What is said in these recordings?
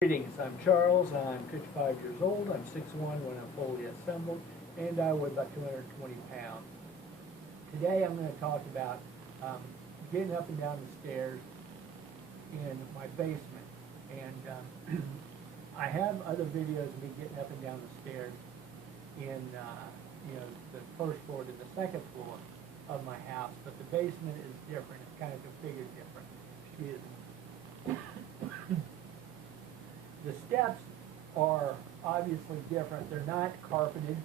Greetings, I'm Charles, I'm 55 years old, I'm 6'1" when I'm fully assembled, and I weigh about 220 pounds. Today I'm going to talk about getting up and down the stairs in my basement. And I have other videos of me getting up and down the stairs in the first floor to the second floor of my house, but the basement is different, it's kind of configured different. Excuse me. The steps are obviously different. They're not carpeted,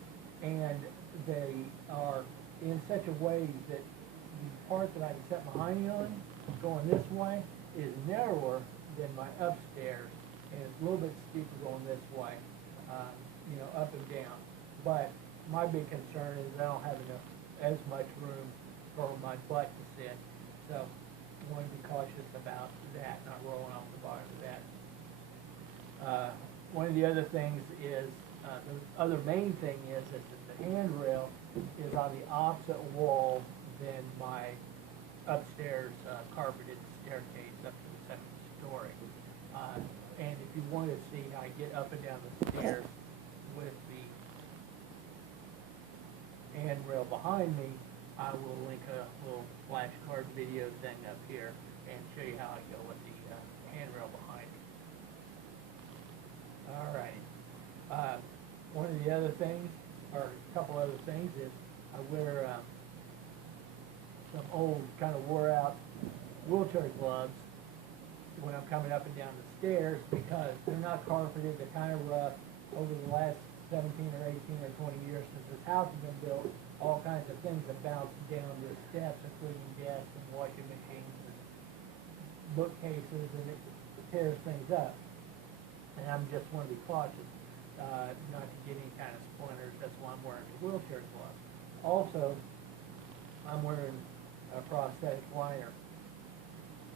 and they are in such a way that the part that I can set my hiney on, going this way, is narrower than my upstairs, and it's a little bit steeper going this way, up and down. But my big concern is I don't have as much room for my butt to sit, so I'm going to be cautious about that, not rolling off the bottom of that. One of the other things is, the other main thing is that the handrail is on the opposite wall than my upstairs carpeted staircase up to the second story. And if you want to see how I get up and down the stairs with the handrail behind me, I will link a little flashcard video thing up here and show you how I go with the handrail behind me. All right. One of the other things, or a couple other things, is I wear some old, kind of wore-out wheelchair gloves when I'm coming up and down the stairs because they're not carpeted, they're kind of rough. Over the last 17 or 18 or 20 years since this house has been built, all kinds of things have bounced down the steps, including desks and washing machines and bookcases, and it tears things up. And I'm just want to be cautious not to get any kind of splinters. That's why I'm wearing a wheelchair glove. Also, I'm wearing a prosthetic liner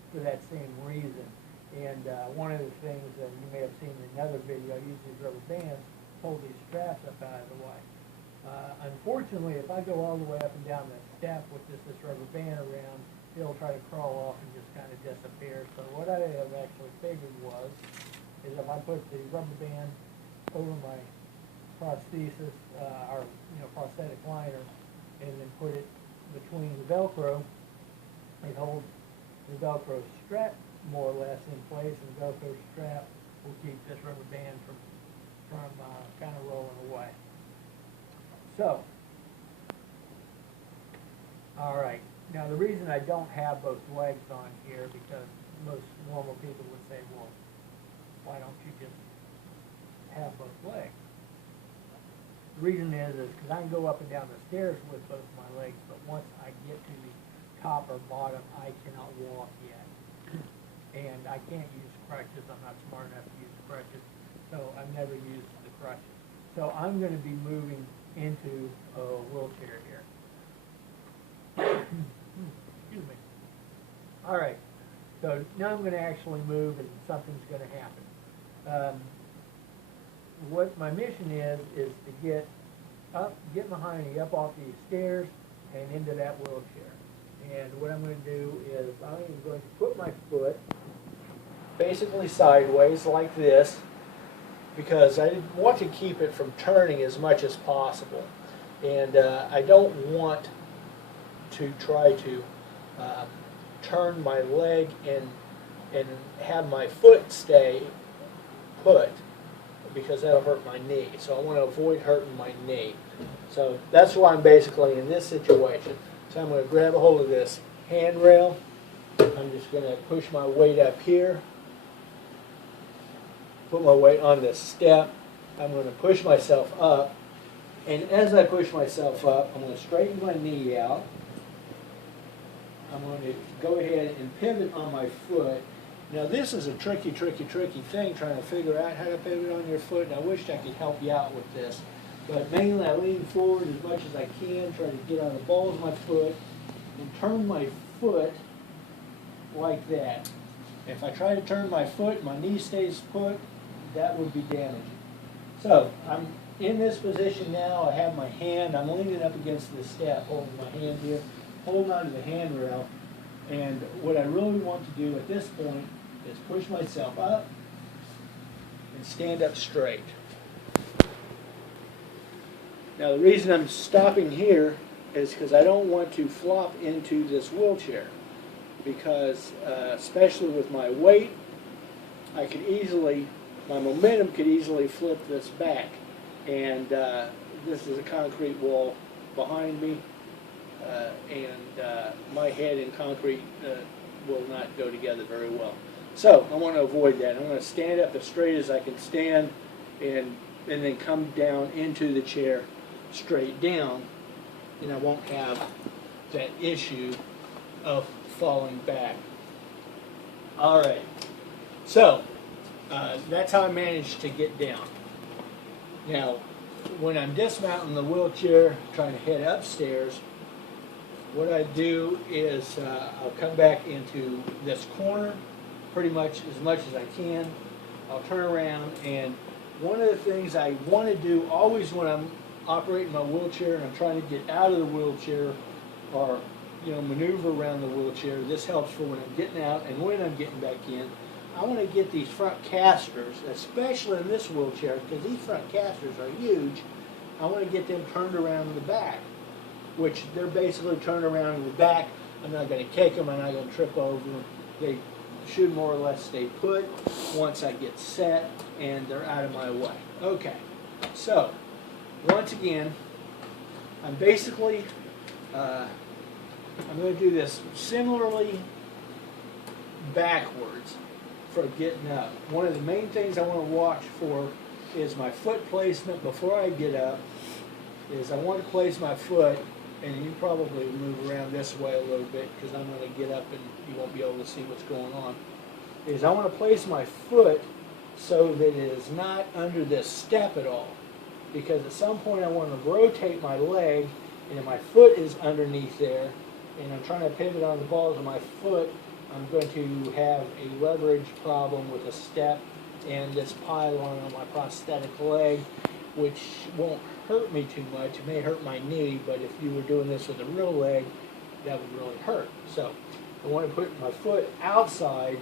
for that same reason. And one of the things that you may have seen in another video, I use these rubber bands to hold these straps up out of the way. Unfortunately, if I go all the way up and down the step with this rubber band around, it'll try to crawl off and just kind of disappear. So what I have actually figured is if I put the rubber band over my prosthesis, or prosthetic liner, and then put it between the Velcro, it holds the Velcro strap more or less in place, and the Velcro strap will keep this rubber band from kind of rolling away. So, all right. Now the reason I don't have both legs on here, because most normal people would say, well, why don't you just have both legs? The reason is because I can go up and down the stairs with both my legs, but once I get to the top or bottom, I cannot walk yet. And I can't use crutches. I'm not smart enough to use crutches, so I've never used the crutches. So I'm going to be moving into a wheelchair here. Excuse me. All right. So now I'm going to actually move, and something's going to happen. What my mission is to get my hiney up off these stairs and into that wheelchair. And what I'm going to do is I am going to put my foot basically sideways like this, because I want to keep it from turning as much as possible. And I don't want to try to turn my leg and have my foot stay put, because that'll hurt my knee. So I want to avoid hurting my knee. So that's why I'm basically in this situation. So I'm going to grab a hold of this handrail. I'm just going to push my weight up here, put my weight on this step. I'm going to push myself up, and as I push myself up, I'm going to straighten my knee out. I'm going to go ahead and pivot on my foot. Now this is a tricky thing, trying to figure out how to pivot on your foot, and I wish I could help you out with this. But mainly I lean forward as much as I can, try to get on the balls of my foot, and turn my foot like that. If I try to turn my foot, my knee stays put, that would be damaging. So I'm in this position now. I have my hand, I'm leaning up against the step, holding my hand here, holding onto the handrail. And what I really want to do at this point is push myself up stand up straight. Now the reason I'm stopping here is because I don't want to flop into this wheelchair, because especially with my weight, my momentum could easily flip this back, and this is a concrete wall behind me, and my head and concrete will not go together very well. So I want to avoid that. I'm going to stand up as straight as I can stand, and then come down into the chair straight down, and I won't have that issue of falling back. All right, so that's how I managed to get down. Now, when I'm dismounting the wheelchair, trying to head upstairs, what I do is I'll come back into this corner pretty much as I can. I'll turn around, and one of the things I want to do always when I'm operating my wheelchair and I'm trying to get out of the wheelchair, or maneuver around the wheelchair, this helps for when I'm getting out and when I'm getting back in. I want to get these front casters, especially in this wheelchair, because these front casters are huge. I want to get them turned around in the back, which they're basically turned around in the back. I'm not going to kick them, I'm not going to trip over them. They should more or less stay put once I get set and they're out of my way. Okay, so once again, I'm basically I'm going to do this similarly backwards for getting up. One of the main things I want to watch for is my foot placement before I get up. I want to place my foot, and you probably move around this way a little bit because I'm going to get up and you won't be able to see what's going on. I want to place my foot so that it is not under this step at all, because at some point I want to rotate my leg, and if my foot is underneath there and I'm trying to pivot on the balls of my foot, I'm going to have a leverage problem with a step and this pylon on my prosthetic leg, which won't hurt me too much. It may hurt my knee, but if you were doing this with a real leg, that would really hurt. So I want to put my foot outside,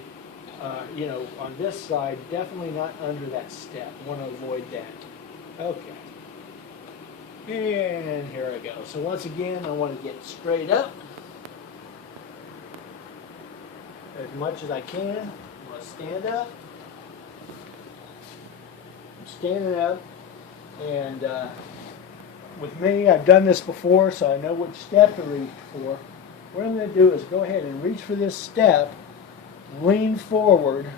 on this side, definitely not under that step. I want to avoid that. Okay. And here I go. So once again, I want to get straight up as much as I can. I'm going to stand up. I'm standing up, and with me, I've done this before, so I know which step to reach for. What I'm going to do is go ahead and reach for this step, lean forward,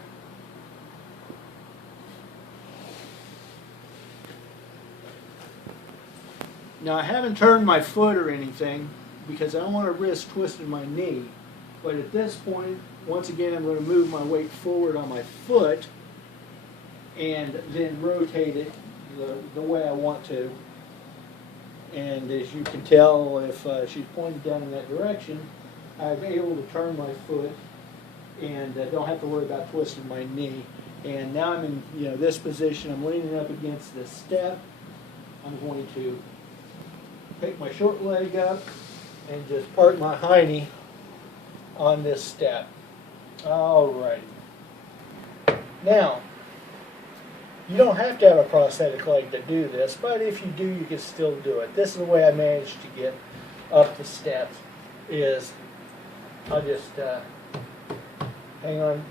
now I haven't turned my foot or anything because I don't want to risk twisting my knee, but at this point, once again, I'm going to move my weight forward on my foot and then rotate it the way I want to. And as you can tell, if she's pointed down in that direction, I'm able to turn my foot and don't have to worry about twisting my knee. And now I'm in this position. I'm leaning up against this step. I'm going to pick my short leg up and just part my hiney on this step. All right. Now, you don't have to have a prosthetic leg to do this, but if you do, you can still do it. This is the way I managed to get up the steps. I'll just hang on